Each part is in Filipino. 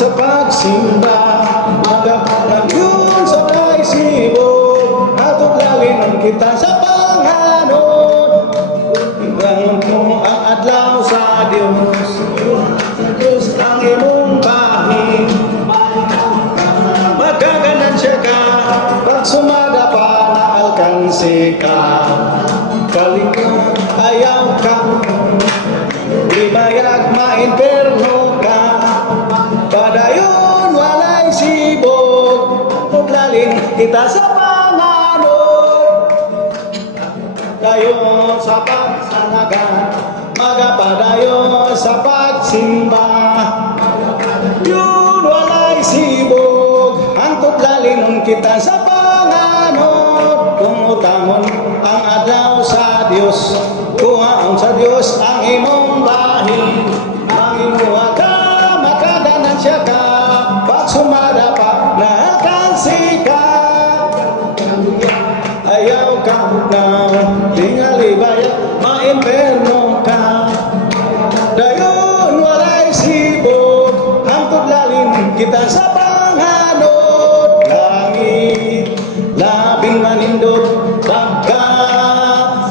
sa pagsimba, magagalayon sa kaisibog, atuglalin kita sa Panginoon. Ibangon mo ang adlaw sa Diyos, Diyos ang imong bahin. Magaganansya ka, pag sumada pa na alkansi ka. Kalinga, ayaw ka, limayag mainferno ka. Padayon walay sibog, tuglalin kita sa Panginoon. Dayon sa pagsanaga, magapadayon sa pagsimba. Yun walay sibog, ang tuglalin kita sa Panginoon. Tumutamon ang adlaw sa Dios, kuhaon sa Dios ang imong bahin. Manginuha ka, makaganansya ka, pag sumada pa na alkansi ka. Ayaw ka na tingalibaya, maimperno ka. Dayon walay sibog, ang tuglalin kita sa Panginoon. Langit, labing manindot, pagka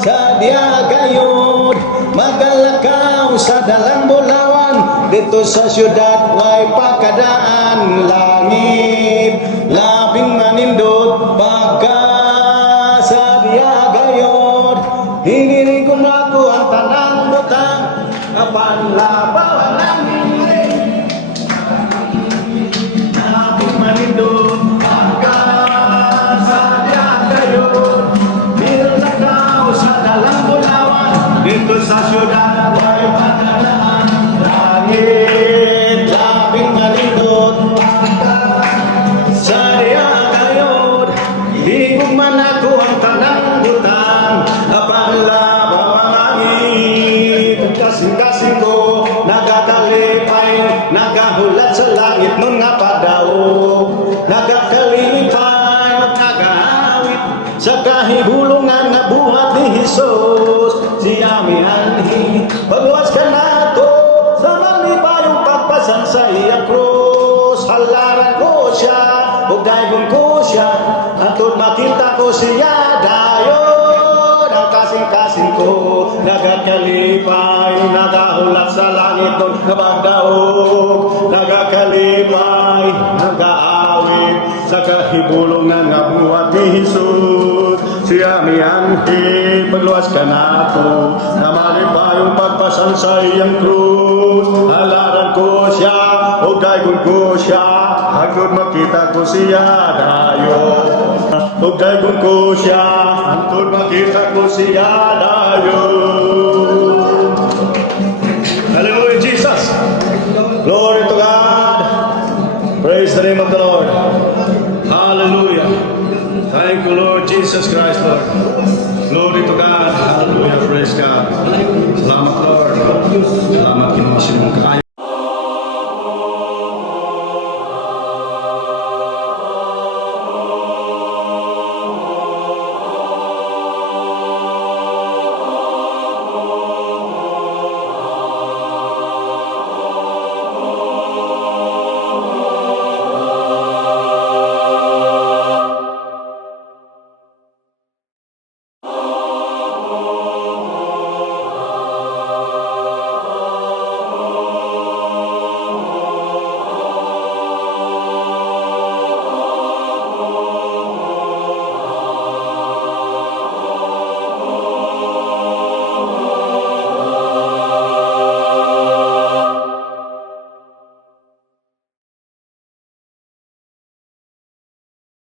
sa diagayod, magalakaw sa dalang bulawan, dito sa syudad way pakadaan. Langit, labing manindot, pagka sa diagayod, hiniling ko na ko ang tanang butang, panlabawan ng hiling. Labing manindot, pagka sa diagayod, nilakaw sa dalang bulawan, dito sa syudad way pakadaan. Langit, labing manindot, sa diagayod, higog man ako ang tanang butang, panlabaw ang langit. Kasing-kasing ko, nagakalipay, nagahulat sa langit nun nga padaog. Nagakalipay, nagahawit sa kahibulungan na buhat ni Jesus. Si Amihanhi, pagluwas ka na to, sa malipayong pagpasan sa iyang krus. Halaran ko siya, ugaygon ko siya, atod makita ko siya dayon. Ang kasing-kasing ko, nagakalipay, nagahulat sa langit nun kapagdaog. Nagakalipay, nagaawit sa kahibulungan nga buhat ni Jesus. Si Amihanhi, pagluwas ka na to, na malipayong pagpasan sa iyang krus. Halaran ko siya, ugaygon ko siya, agad makita ko siya dayon. Ugaygon ko siya, agad makita ko siya dayon. Hallelujah, Jesus. Glory to God. Praise the name of the Lord. Hallelujah. Thank you, Lord Jesus Christ, Lord.